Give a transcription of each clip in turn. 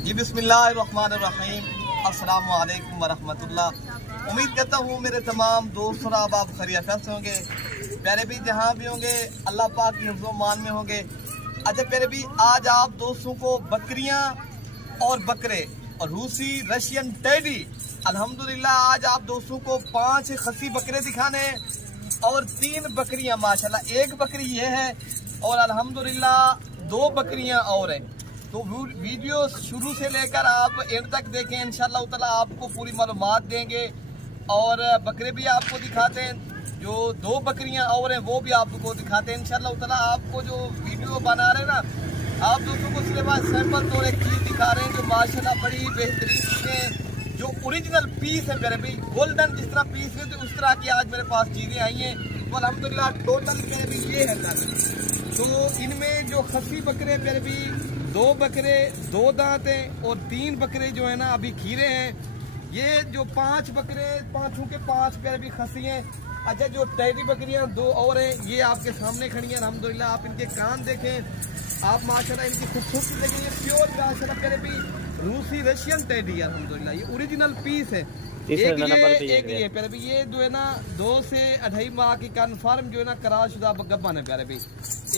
जी बिस्मिल्लाहिर्रहमानिर्रहीम, अस्सलामु अलैकुम वरहमतुल्लाह। उम्मीद करता हूँ मेरे तमाम दोस्त और आप खैरियत से होंगे। प्यारे भी जहाँ भी होंगे अल्लाह पाक की हिफ्ज़ मान में होंगे। अच्छा प्यारे भी, आज आप दोस्तों को बकरियाँ और बकरे और रूसी रशियन टेडी, अल्हम्दुलिल्लाह आज आप दोस्तों को 5 खसी बकरे दिखाने और 3 बकरियाँ माशाल्लाह। एक बकरी ये है और अल्हम्दुलिल्लाह 2 बकरियाँ और हैं। तो वीडियो शुरू से लेकर आप एंड तक देखें, इंशाल्लाह ताला आपको पूरी मालूमात देंगे और बकरे भी आपको दिखाते हैं। जो 2 बकरियां और हैं वो भी आपको दिखाते हैं इंशाल्लाह ताला। आपको जो वीडियो बना रहे हैं ना, आप दोस्तों को सिर्फ सैंपल तौर एक चीज़ दिखा रहे हैं जो माशाल्लाह बड़ी बेहतरीन चीज़ें, जो ओरिजिनल पीस है मेरे भाई, गोल्डन जिस तरह पीस है तो उस तरह की आज मेरे पास चीज़ें आई हैं। तो अल्हम्दुलिल्लाह टोटल मेरे भी ये है। तो इनमें जो खसी बकरे मेरे भी 2 बकरे 2 दांत हैं और 3 बकरे जो है ना अभी खीरे हैं। ये जो 5 बकरे 5 के 5 पैर भी खसी हैं। अच्छा जो टेडी बकरियां 2 और हैं ये आपके सामने खड़ी हैं अल्हम्दुलिल्लाह। आप इनके कान देखें, आप माशाल्लाह इनकी खूबसूरती देखें। ये प्योर माशाल्लाह पैर भी रूसी रशियन टेडी है अल्हम्दुलिल्लाह, ये ओरिजिनल पीस है। एक ये प्यारे भी ये जो है ना 2 से 2.5 माह की कन्फर्म जो है ना करारशुदा गब्बन है प्यारे भी।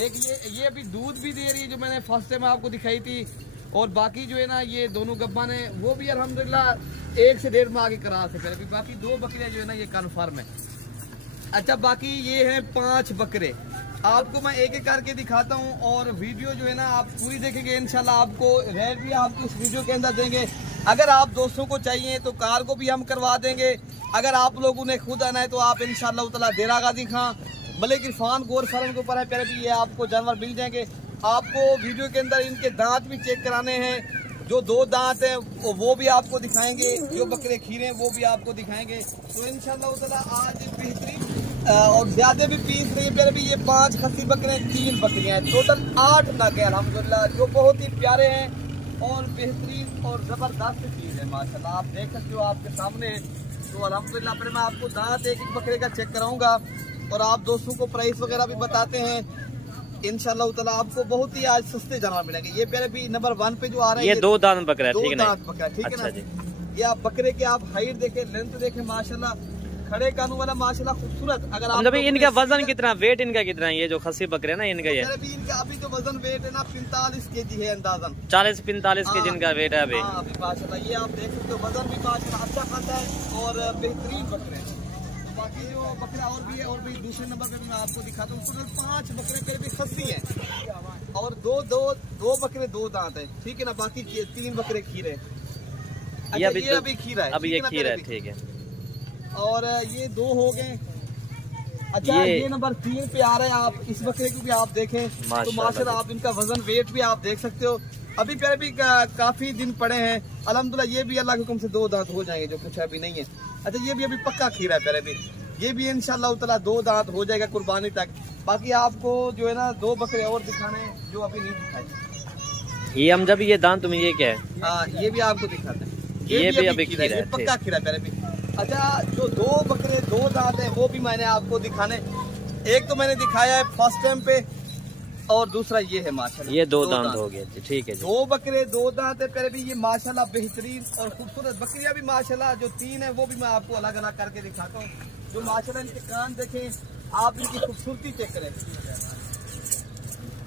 एक ये अभी दूध भी दे रही है जो मैंने फर्स्ट टाइम आपको दिखाई थी, और बाकी जो है ना ये दोनों गब्बन है वो भी अल्हम्दुलिल्लाह 1 से 1.5 माह की करार से प्यारे भी। बाकी 2 बकरियां जो है ना ये कन्फर्म है। अच्छा बाकी ये हैं 5 बकरे, आपको मैं एक एक करके दिखाता हूँ और वीडियो जो है ना आप पूरी देखेंगे इंशाल्लाह। आपको रेट भी आपको इस वीडियो के अंदर देंगे। अगर आप दोस्तों को चाहिए तो कार को भी हम करवा देंगे। अगर आप लोगों ने खुद आना है तो आप इंशाल्लाह ताला डेरा गाजी खां मलिक इरफान गोर फार्म के ऊपर है प्यारे भी, ये आपको जानवर मिल जाएंगे। आपको वीडियो के अंदर इनके दांत भी चेक कराने हैं। जो 2 दांत हैं वो भी आपको दिखाएंगे, जो बकरे खीरे हैं वो भी आपको दिखाएंगे। तो इंशाल्लाह ताला आज बेहतरीन और ज्यादा भी पीस नहीं प्यारे भी। ये 5 खसी बकरे 3 बकरियां हैं, टोटल 8 नग है अल्हम्दुलिल्लाह, जो बहुत ही प्यारे हैं और बेहतरीन और जबरदस्त चीज है माशाल्लाह। आप देख सकते हो आपके सामने। तो अल्हम्दुलिल्लाह फिर मैं आपको दांत एक एक बकरे का चेक कराऊंगा और आप दोस्तों को प्राइस वगैरह भी बताते हैं इंशाल्लाह ताला। आपको बहुत ही आज सस्ते जानवर मिलेंगे। ये प्यारे भी नंबर 1 पे जो आ रहा है, ये 2 दांत बकरा है, ठीक है ना? ठीक है ना? ये आप बकरे के आप हाइट देखें, लेंथ देखें माशाल्लाह, खड़े कानों वाला माशाल्लाह खूबसूरत। अगर आप इनका वजन कितना, वेट इनका कितना है? ये जो खसी बकरे ना इनका ये इनका अभी जो वजन वेट है ना 45 kg है अंदाजन। 40-45 kg इनका वेट है अभी। अभी माशाल्लाह ये आप देख सकते हो वजन भी माशाल्लाह अच्छा खाता है और बेहतरीन बकरे हैं। बाकी जो बकरा और भी है, और भी दूसरे नंबर पे मैं आपको दिखाता हूँ। टोटल 5 बकरे पे भी खसी हैं और 2 बकरे 2 दांत है, ठीक है ना? बाकी 3 बकरे खीरे। ये अभी खीरा है, अभी ये खीरा है, ठीक है। और ये 2 हो गए। अच्छा ये नंबर 3 पे आ रहा है। आप इस बकरे को भी आप देखें तो माशाल्लाह आप इनका वजन वेट भी आप देख सकते हो। अभी प्यारे भी काफी दिन पड़े हैं अल्हम्दुलिल्लाह। ये भी अल्लाह के हुक्म से 2 दांत हो जाएंगे, जो कुछ अभी नहीं है। अच्छा ये भी अभी पक्का खीरा है प्यारे भी, ये भी इंशाल्लाह ताला 2 दांत हो जाएगा कुर्बानी तक। बाकी आपको जो है ना 2 बकरे और दिखाने जो अभी नहीं दिखाए। ये हम जब ये दांत तुम्हें ये क्या है? हाँ ये भी आपको दिखाते हैं, ये भी अभी खीरा है, पक्का खीरा है प्यारे भी। अच्छा जो 2 बकरे 2 दांत है वो भी मैंने आपको दिखाने, एक तो मैंने दिखाया है फर्स्ट टाइम पे और दूसरा ये है माशाल्लाह। ये 2 दांत हो गए, ठीक है। 2 बकरे 2 दांत है प्यारे भी। ये माशाल्लाह बेहतरीन और खूबसूरत बकरियां भी माशाल्लाह जो 3 है वो भी मैं आपको अलग अलग करके दिखाता हूँ। जो माशाल्लाह इनके कान देखें, आप इनकी खूबसूरती चेक करें।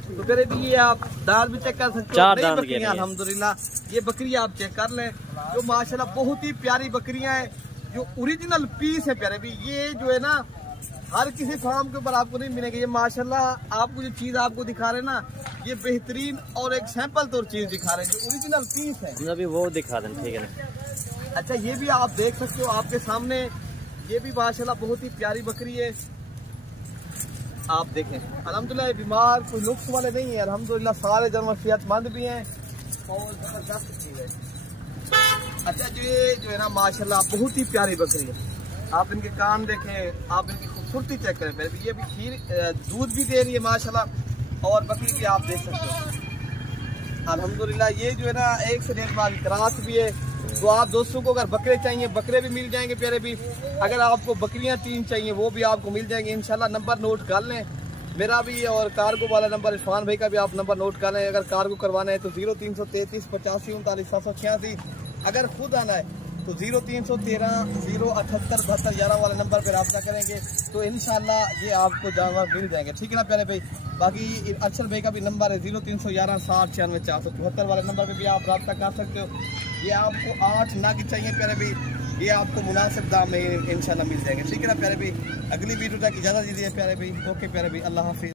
तो प्यारे भी ये आप दांत भी चेक कर सकते हो। 4 बकरियां अल्हम्दुलिल्लाह, ये बकरियां आप चेक कर लें। जो माशाल्लाह बहुत ही प्यारी बकरियां हैं, जो ओरिजिनल पीस है प्यारे भी। ये जो है ना हर किसी फार्म के ऊपर आपको नहीं मिलेगी। ये माशाल्लाह आपको जो चीज आपको दिखा रहे हैं ना, ये बेहतरीन और एक सैंपल तौर चीज दिखा रहे हैं जो ओरिजिनल पीस है। अभी वो दिखा दें, ठीक है ना? अच्छा ये भी आप देख सकते हो आपके सामने। ये भी माशाल्लाह बहुत ही प्यारी बकरी है। आप देखें अल्हम्दुलिल्लाह बीमार कोई नुक्स वाले नहीं है अल्हम्दुलिल्लाह, सारे जानवर सेहतमंद भी हैं और जबरदस्त चीज है। अच्छा ये जो है ना माशाल्लाह बहुत ही प्यारी बकरी है। आप इनके कान देखें, आप इनकी खूबसूरती चेक करें। ये भी खीर दूध भी दे रही है माशाल्लाह, और बकरी भी आप देख सकते हो अल्हम्दुलिल्लाह। ये जो है ना 1 से 1.5 माह की क्रास भी है। तो आप दोस्तों को अगर बकरे चाहिए बकरे भी मिल जाएंगे प्यारे भी। अगर आपको बकरियां 3 चाहिए वो भी आपको मिल जाएंगे इंशाल्लाह। नंबर नोट कर लें मेरा भी और कार्गो वाला नंबर इरफान भाई का भी आप नंबर नोट कर लें। अगर कार्गो करवाना है तो 0333 85 39 786। अगर खुद आना है तो 0313 078 72 11 वाले नंबर पर रब्ता करेंगे तो इंशाल्लाह ये आपको जानवर मिल जाएंगे। ठीक है ना प्यारे भाई। बाकी अरशद भाई का भी नंबर है 0311 60 96 474 वाले नंबर पे भी आप रब्ता कर सकते हो। ये आपको 8 ना की चाहिए प्यारे भाई, ये आपको मुनासिब दाम में इंशाल्लाह मिल जाएंगे। ठीक है ना प्यारे भाई। अगली वीडियो तक इजाज़त दीजिए प्यारे भाई। ओके प्यारे भाई, अल्लाह हाफिज़।